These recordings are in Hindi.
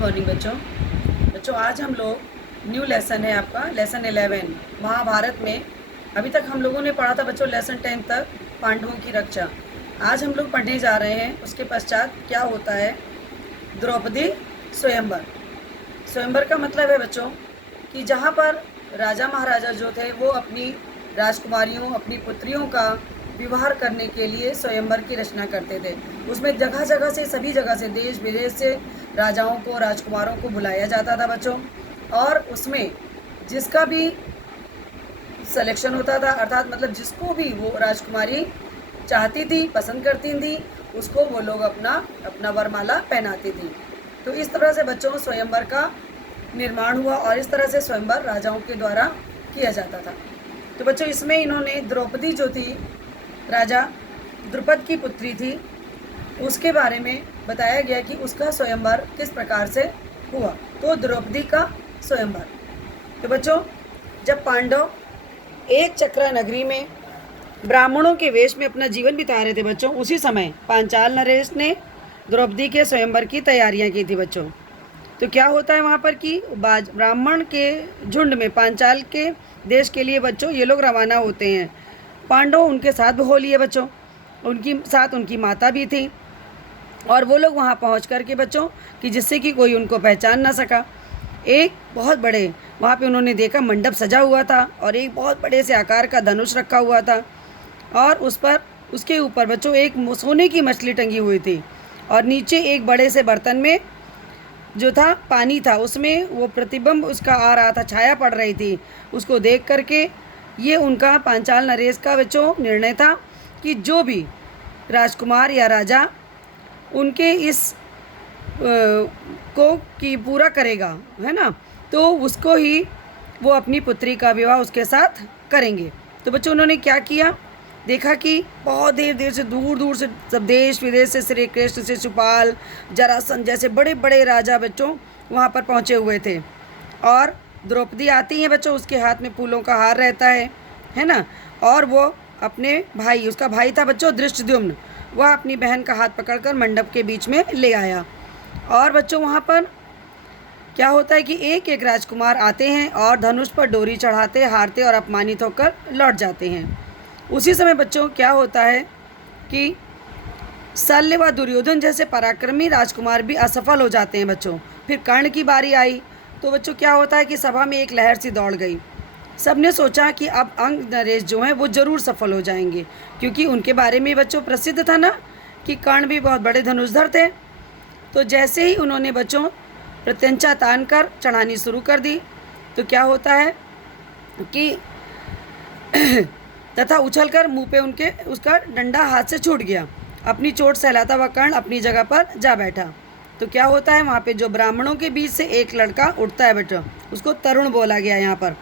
मॉर्निंग बच्चों। आज हम लोग न्यू लेसन है आपका लेसन 11 महाभारत में। अभी तक हम लोगों ने पढ़ा था बच्चों लेसन 10 तक पांडवों की रक्षा। आज हम लोग पढ़ने जा रहे हैं उसके पश्चात क्या होता है द्रौपदी स्वयंवर। स्वयंवर का मतलब है बच्चों कि जहाँ पर राजा महाराजा जो थे वो अपनी राजकुमारियों अपनी पुत्रियों का विवाह करने के लिए स्वयंवर की रचना करते थे। उसमें जगह जगह से सभी जगह से देश विदेश से राजाओं को राजकुमारों को बुलाया जाता था बच्चों, और उसमें जिसका भी सिलेक्शन होता था अर्थात मतलब जिसको भी वो राजकुमारी चाहती थी पसंद करती थी उसको वो लोग अपना वरमाला पहनाती थी। तो इस तरह से बच्चों स्वयंवर का निर्माण हुआ और इस तरह से स्वयंवर राजाओं के द्वारा किया जाता था। तो बच्चों इसमें इन्होंने द्रौपदी जो थी राजा द्रुपद की पुत्री थी उसके बारे में बताया गया कि उसका स्वयंवर किस प्रकार से हुआ। तो द्रौपदी का स्वयंवर। तो बच्चों जब पांडव एक चक्रा नगरी में ब्राह्मणों के वेश में अपना जीवन बिता रहे थे बच्चों, उसी समय पांचाल नरेश ने द्रौपदी के स्वयंवर की तैयारियां की थी बच्चों। तो क्या होता है वहाँ पर कि ब्राह्मण के झुंड में पांचाल के देश के लिए बच्चों ये लोग रवाना होते हैं। पांडव उनके साथ भी हो लिए बच्चों, उनकी साथ उनकी माता भी थी, और वो लोग वहाँ पहुँच कर के बच्चों कि जिससे कि कोई उनको पहचान ना सका, एक बहुत बड़े वहाँ पे उन्होंने देखा मंडप सजा हुआ था और एक बहुत बड़े से आकार का धनुष रखा हुआ था, और उस पर उसके ऊपर बच्चों एक सोने की मछली टंगी हुई थी, और नीचे एक बड़े से बर्तन में जो था पानी था, उसमें वो प्रतिबिंब उसका आ रहा था, छाया पड़ रही थी। उसको देख करके ये उनका पांचाल नरेश का बच्चों निर्णय था कि जो भी राजकुमार या राजा उनके इस को की पूरा करेगा है ना, तो उसको ही वो अपनी पुत्री का विवाह उसके साथ करेंगे। तो बच्चों उन्होंने क्या किया, देखा कि बहुत देर देर से दूर दूर से सब देश विदेश से श्री कृष्ण से शिशुपाल जरासंध जैसे बड़े बड़े राजा बच्चों वहाँ पर पहुँचे हुए थे, और द्रौपदी आती हैं बच्चों, उसके हाथ में फूलों का हार रहता है ना, और वो अपने भाई, उसका भाई था बच्चों धृष्टद्युम्न, वह अपनी बहन का हाथ पकड़कर मंडप के बीच में ले आया। और बच्चों वहाँ पर क्या होता है कि एक एक राजकुमार आते हैं और धनुष पर डोरी चढ़ाते हारते और अपमानित होकर लौट जाते हैं। उसी समय बच्चों क्या होता है कि शल्य व दुर्योधन जैसे पराक्रमी राजकुमार भी असफल हो जाते हैं बच्चों। फिर कर्ण की बारी आई तो बच्चों क्या होता है कि सभा में एक लहर सी दौड़ गई। सबने सोचा कि अब अंग नरेश जो हैं वो ज़रूर सफल हो जाएंगे, क्योंकि उनके बारे में बच्चों प्रसिद्ध था ना कि कर्ण भी बहुत बड़े धनुषधर थे। तो जैसे ही उन्होंने बच्चों प्रत्यंचा तान कर चढ़ानी शुरू कर दी तो क्या होता है कि तथा उछलकर मुंह पे उनके उसका डंडा हाथ से छूट गया। अपनी चोट सहलाता हुआ कर्ण अपनी जगह पर जा बैठा। तो क्या होता है वहाँ पे जो ब्राह्मणों के बीच से एक लड़का उठता है बच्चों, उसको तरुण बोला गया यहाँ पर।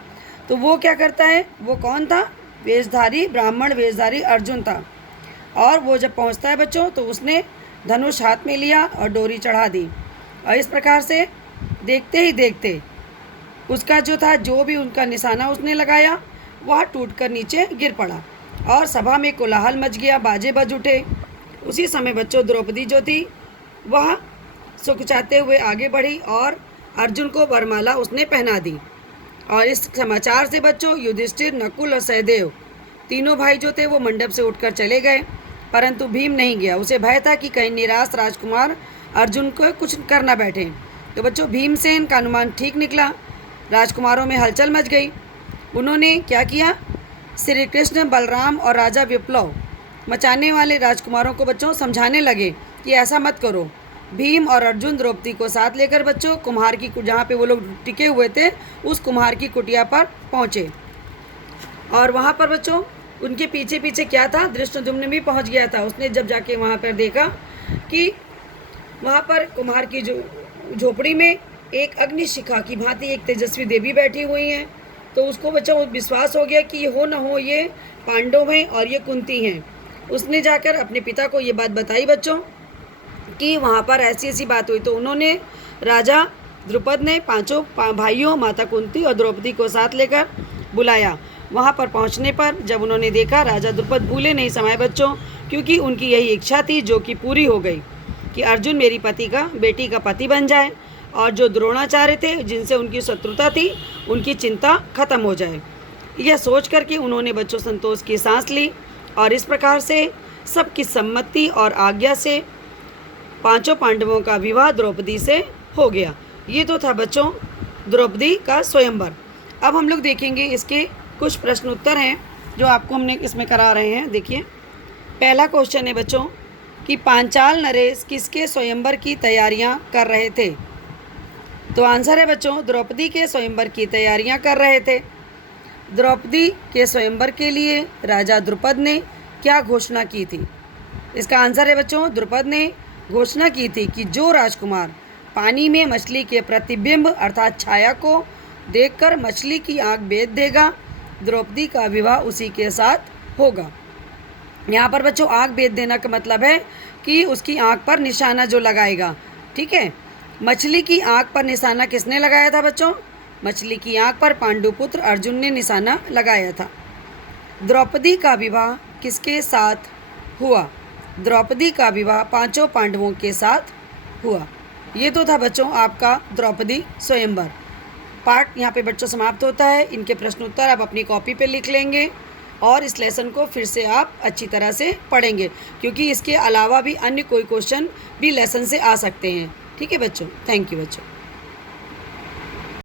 तो वो क्या करता है, वो कौन था, वेशधारी ब्राह्मण वेशधारी अर्जुन था। और वो जब पहुँचता है बच्चों तो उसने धनुष हाथ में लिया और डोरी चढ़ा दी, और इस प्रकार से देखते ही देखते उसका जो था जो भी उनका निशाना उसने लगाया वह टूटकर नीचे गिर पड़ा, और सभा में कोलाहल मच गया, बाजे बज उठे। उसी समय बच्चों द्रौपदी जो थी वह सुखचाते हुए आगे बढ़ी और अर्जुन को वरमाला उसने पहना दी। और इस समाचार से बच्चों युधिष्ठिर, नकुल और सहदेव तीनों भाई जो थे वो मंडप से उठकर चले गए, परंतु भीम नहीं गया। उसे भय था कि कहीं निराश राजकुमार अर्जुन को कुछ कर ना बैठे। तो बच्चों भीमसेन का अनुमान ठीक निकला, राजकुमारों में हलचल मच गई। उन्होंने क्या किया, श्री कृष्ण बलराम और राजा विप्लव मचाने वाले राजकुमारों को बच्चों समझाने लगे कि ऐसा मत करो। भीम और अर्जुन द्रौपदी को साथ लेकर बच्चों कुम्हार की जहाँ पे वो लोग टिके हुए थे उस कुम्हार की कुटिया पर पहुँचे, और वहाँ पर बच्चों उनके पीछे पीछे क्या था, धृष्टद्युम्न भी पहुँच गया था। उसने जब जाके वहाँ पर देखा कि वहाँ पर कुम्हार की जो झोपड़ी में एक अग्निशिखा की भांति एक तेजस्वी देवी बैठी हुई हैं, तो उसको बच्चों विश्वास हो गया कि ये हो न हो ये पांडव हैं और ये कुंती हैं। उसने जाकर अपने पिता को ये बात बताई बच्चों कि वहाँ पर ऐसी ऐसी बात हुई। तो उन्होंने राजा द्रुपद ने पांचों भाइयों माता कुंती और द्रौपदी को साथ लेकर बुलाया। वहाँ पर पहुँचने पर जब उन्होंने देखा राजा द्रुपद भूले नहीं समाये बच्चों, क्योंकि उनकी यही इच्छा थी जो कि पूरी हो गई कि अर्जुन मेरी बेटी का पति बन जाए। और जो द्रोणाचार्य थे जिनसे उनकी शत्रुता थी उनकी चिंता खत्म हो जाए। यह सोच करके उन्होंने बच्चों संतोष की सांस ली और इस प्रकार से सबकी सम्मति और आज्ञा से पांचों पांडवों का विवाह द्रौपदी से हो गया। ये तो था बच्चों द्रौपदी का स्वयंवर। अब हम लोग देखेंगे इसके कुछ प्रश्न उत्तर हैं जो आपको हमने इसमें करा रहे हैं। देखिए, पहला क्वेश्चन है बच्चों कि पांचाल नरेश किसके स्वयंवर की तैयारियां कर रहे थे? तो आंसर है बच्चों द्रौपदी के स्वयंवर की तैयारियां कर रहे थे। द्रौपदी के स्वयंवर के लिए राजा द्रुपद ने क्या घोषणा की थी? इसका आंसर है बच्चों द्रुपद ने घोषणा की थी कि जो राजकुमार पानी में मछली के प्रतिबिंब अर्थात छाया को देखकर मछली की आंख बेच देगा, द्रौपदी का विवाह उसी के साथ होगा। यहाँ पर बच्चों आंख बेच देना का मतलब है कि उसकी आंख पर निशाना जो लगाएगा। ठीक है, मछली की आंख पर निशाना किसने लगाया था बच्चों? मछली की आंख पर पांडुपुत्र अर्जुन ने निशाना लगाया था। द्रौपदी का विवाह किसके साथ हुआ? द्रौपदी का विवाह पांचों पांडवों के साथ हुआ। ये तो था बच्चों आपका द्रौपदी स्वयंवर। पाठ यहाँ पे बच्चों समाप्त होता है। इनके प्रश्न उत्तर आप अपनी कॉपी पे लिख लेंगे और इस लेसन को फिर से आप अच्छी तरह से पढ़ेंगे, क्योंकि इसके अलावा भी अन्य कोई क्वेश्चन भी लेसन से आ सकते हैं। ठीक है बच्चों, थैंक यू बच्चों।